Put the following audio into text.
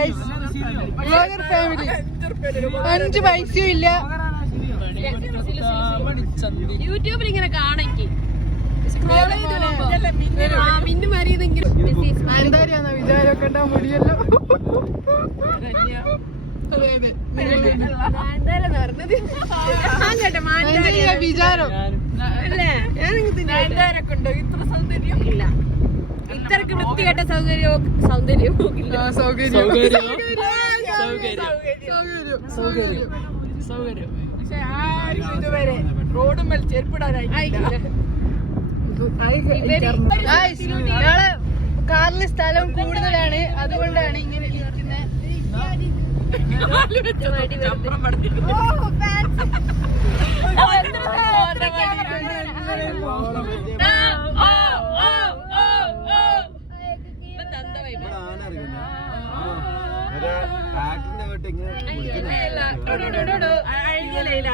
Guys, vlogger family 5 പൈസയും ഇല്ല. യൂട്യൂബിൽ ഇങ്ങനെ കാണിക്ക് എന്തായാലും വിചാരമൊക്കെ ഉണ്ടാ മുടിയല്ലോ. വിചാരം ഇല്ല, ഇത്രക്ക് വൃത്തികെട്ട സൗകര്യവും ഇല്ല. സൗകര്യം പക്ഷെ ആരും ഇതുവരെ റോഡും മേൽ ചെരുപ്പിടാനായിട്ടില്ല. ഞങ്ങള് കാറിന് സ്ഥലം കൂടുതലാണ്, അതുകൊണ്ടാണ് ഇങ്ങനെ ഇരിക്കുന്നത്. അഴിഞ്ഞ ലൈല